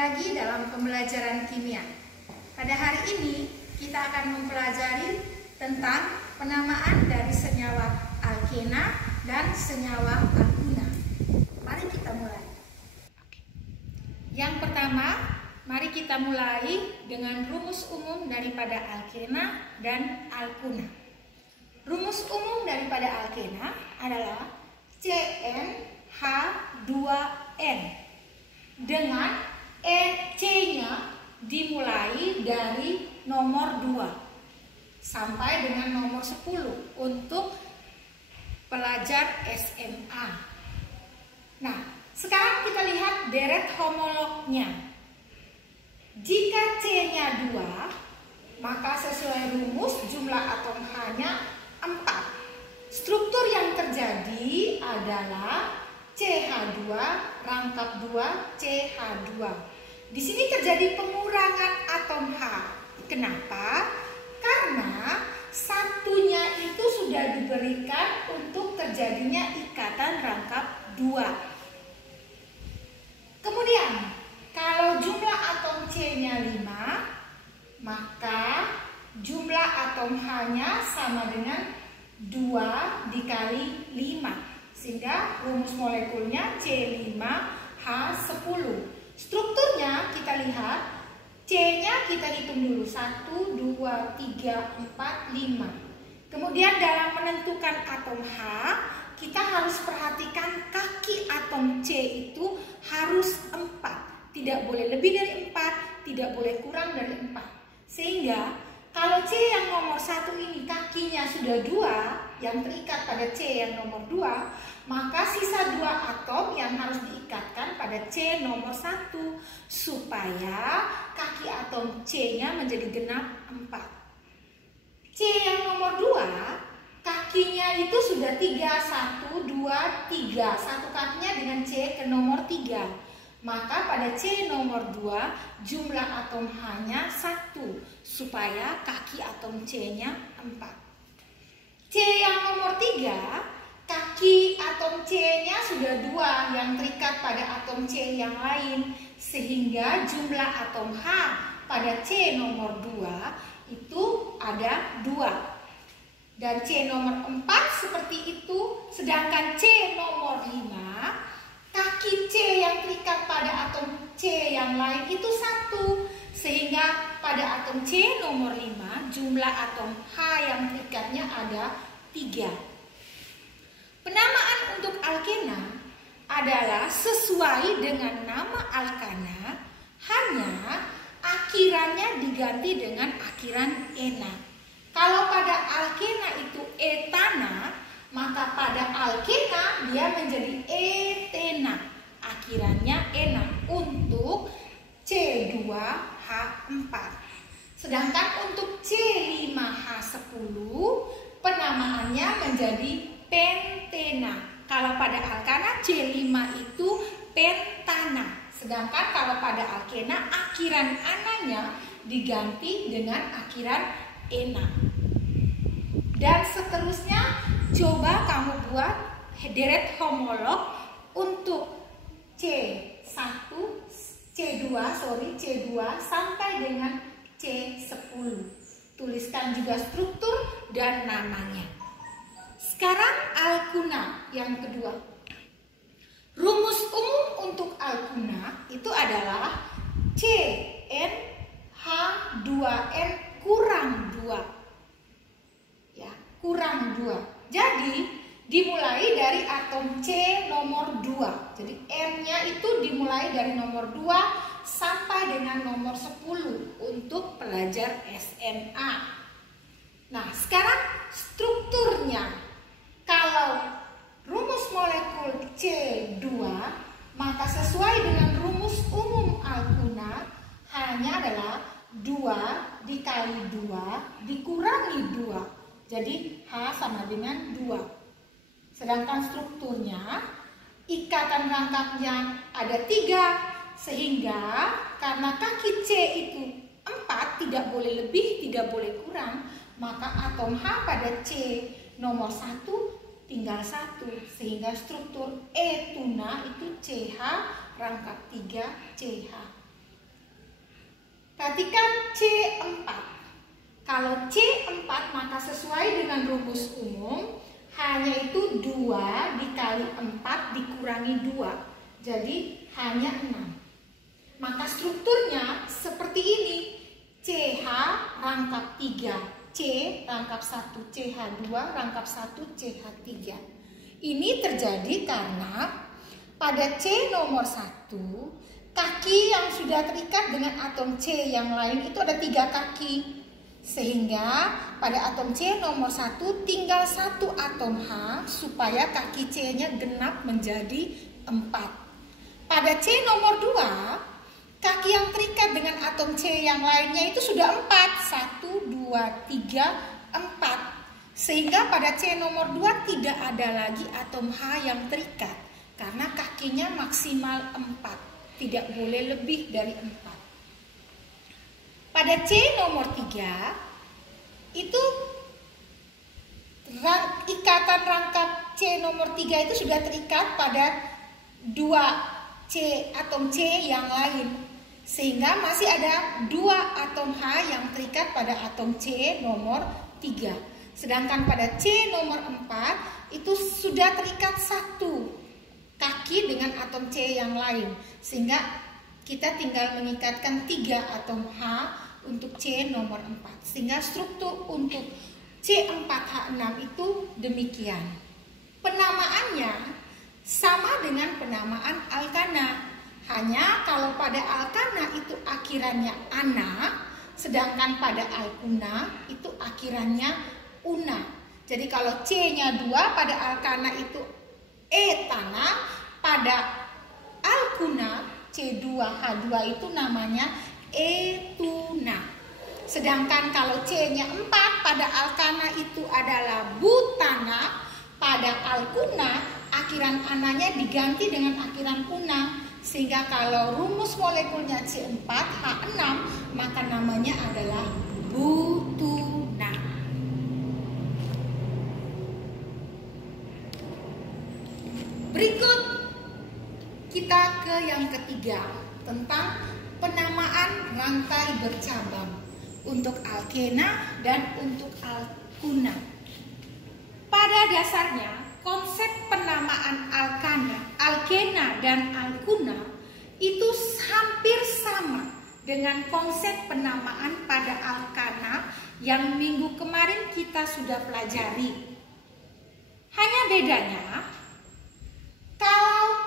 lagi dalam pembelajaran kimia. Pada hari ini kita akan mempelajari tentang penamaan dari senyawa alkena dan senyawa alkuna. Mari kita mulai. Yang pertama, mari kita mulai dengan rumus umum daripada alkena dan alkuna. Rumus umum daripada alkena adalah CnH2n dengan C-nya dimulai dari nomor 2 sampai dengan nomor 10 untuk pelajar SMA. Nah, sekarang kita lihat deret homolognya. Jika C-nya 2, maka sesuai rumus jumlah atom H-nya 4. Struktur yang terjadi adalah CH2 rangkap 2 CH2. Di sini terjadi pengurangan atom H. Kenapa? Karena satunya itu sudah diberikan untuk terjadinya ikatan rangkap 2. Kemudian, kalau jumlah atom C-nya 5, maka jumlah atom H-nya sama dengan 2 dikali 5. Sehingga rumus molekulnya C5H10. Strukturnya kita lihat, C-nya kita hitung dulu 1, 2, 3, 4, 5. Kemudian dalam menentukan atom H, kita harus perhatikan kaki atom C itu harus 4. Tidak boleh lebih dari 4, tidak boleh kurang dari 4. Sehingga kalau C yang nomor 1 ini kakinya sudah 2, yang terikat pada C yang nomor 2, maka sisa 2 atom yang harus diikatkan pada C nomor 1 supaya kaki atom C-nya menjadi genap 4. C yang nomor 2, kakinya itu sudah 3, 1, 2, 3. Satu kakinya dengan C ke nomor 3. Maka pada C nomor 2 jumlah atom H-nya 1 supaya kaki atom C-nya 4. C yang nomor 3, kaki atom C-nya sudah 2 yang terikat pada atom C yang lain, sehingga jumlah atom H pada C nomor 2 itu ada 2. Dan C nomor 4 seperti itu, sedangkan C nomor 5, kaki C yang terikat pada atom C yang lain itu 1, sehingga pada atom C nomor 5 jumlah atom H yang terikatnya ada 3. Penamaan untuk alkena adalah sesuai dengan nama alkana, hanya akhirannya diganti dengan akhiran ena. Kalau pada alkena itu etana, maka pada alkena dia menjadi etena, akhirannya ena untuk C2H4. Sedangkan untuk C5H10 penamaannya menjadi pentena. Kalau pada alkana C5 itu pentana. Sedangkan kalau pada alkena akhiran ananya diganti dengan akhiran ena. Dan seterusnya coba kamu buat deret homolog untuk C1, C2 sampai dengan C10. Tuliskan juga struktur dan namanya. Sekarang alkuna yang kedua. Rumus umum untuk alkuna itu adalah CnH2n kurang 2. Ya, kurang 2. Jadi dimulai dari atom C nomor 2. Jadi N-nya itu dimulai dari nomor 2 sampai dengan nomor 10 untuk pelajar SMA. Nah, sekarang strukturnya. Kalau rumus molekul C2, maka sesuai dengan rumus umum alkuna hanya adalah 2 dikali 2 dikurangi 2. Jadi H sama dengan 2. Sedangkan strukturnya, ikatan rangkapnya ada 3. Sehingga karena kaki C itu 4, tidak boleh lebih, tidak boleh kurang, maka atom H pada C nomor 1 tinggal 1. Sehingga struktur etuna itu CH rangkap 3 CH. Perhatikan C4. Kalau C4 maka sesuai dengan rumus umum hanya itu 2 dikali 4 dikurangi 2. Jadi hanya 6. Maka strukturnya seperti ini. CH rangkap 3, C rangkap 1, CH2 rangkap 1, CH3. Ini terjadi karena pada C nomor 1 kaki yang sudah terikat dengan atom C yang lain itu ada 3 kaki. Sehingga pada atom C nomor 1 tinggal 1 atom H supaya kaki C-nya genap menjadi 4. Pada C nomor 2, kaki yang terikat dengan atom C yang lainnya itu sudah 4. 1, 2, 3, 4. Sehingga pada C nomor 2 tidak ada lagi atom H yang terikat. Karena kakinya maksimal 4. Tidak boleh lebih dari 4. Pada C nomor 3 itu ikatan rangkap C nomor 3 itu sudah terikat pada 2 atom C yang lain. Sehingga masih ada 2 atom H yang terikat pada atom C nomor 3. Sedangkan pada C nomor 4 itu sudah terikat 1 kaki dengan atom C yang lain, sehingga kita tinggal mengikatkan 3 atom H untuk C nomor 4, sehingga struktur untuk C4H6 itu demikian. Penamaannya sama dengan penamaan alkana, hanya kalau pada alkana itu akhirannya ana, sedangkan pada alkuna itu akhirannya una. Jadi kalau C-nya 2 pada alkana itu etana, pada alkuna C2H2 itu namanya etuna. Sedangkan kalau C-nya 4 pada alkana itu adalah butana, pada alkuna akhiran ananya diganti dengan akhiran una. Sehingga kalau rumus molekulnya C4H6 maka namanya adalah butuna. Berikut kita ke yang ketiga tentang penamaan rantai bercabang untuk alkena dan untuk alkuna. Pada dasarnya konsep penamaan alkena dan alkuna itu hampir sama dengan konsep penamaan pada alkana yang minggu kemarin kita sudah pelajari. Hanya bedanya kalau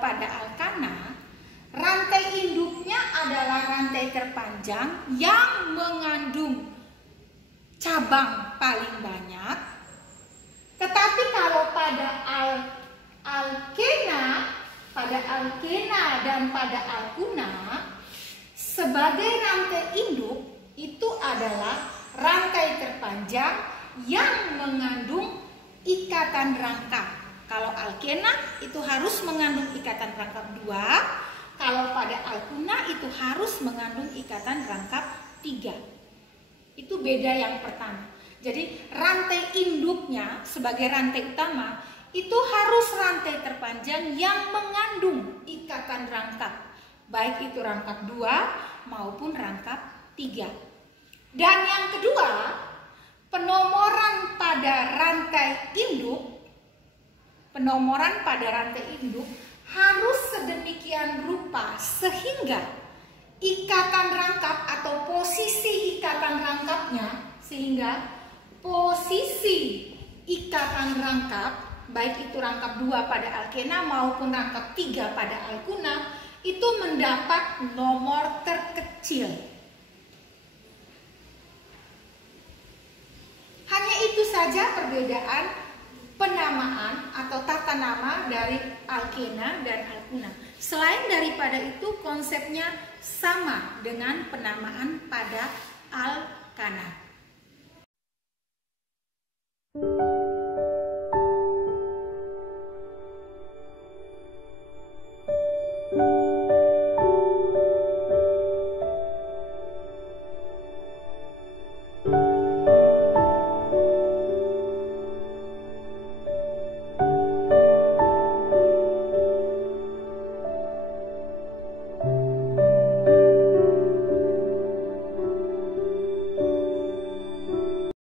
pada alkana rantai induknya adalah rantai terpanjang yang mengandung cabang paling banyak. Tetapi kalau pada alkena dan pada alkuna sebagai rantai induk itu adalah rantai terpanjang yang mengandung ikatan rangkap. Kalau alkena itu harus mengandung ikatan rangkap 2, kalau pada alkuna itu harus mengandung ikatan rangkap 3. Itu beda yang pertama. Jadi rantai induknya sebagai rantai utama itu harus rantai terpanjang yang mengandung ikatan rangkap, baik itu rangkap 2 maupun rangkap 3. Dan yang kedua, penomoran pada rantai induk harus sedemikian rupa sehingga ikatan rangkap atau posisi ikatan rangkapnya, sehingga posisi ikatan rangkap baik itu rangkap 2 pada alkena maupun rangkap 3 pada alkuna itu mendapat nomor terkecil. Hanya itu saja perbedaan penamaan atau tata nama dari alkena dan alkuna. Selain daripada itu konsepnya sama dengan penamaan pada alkana.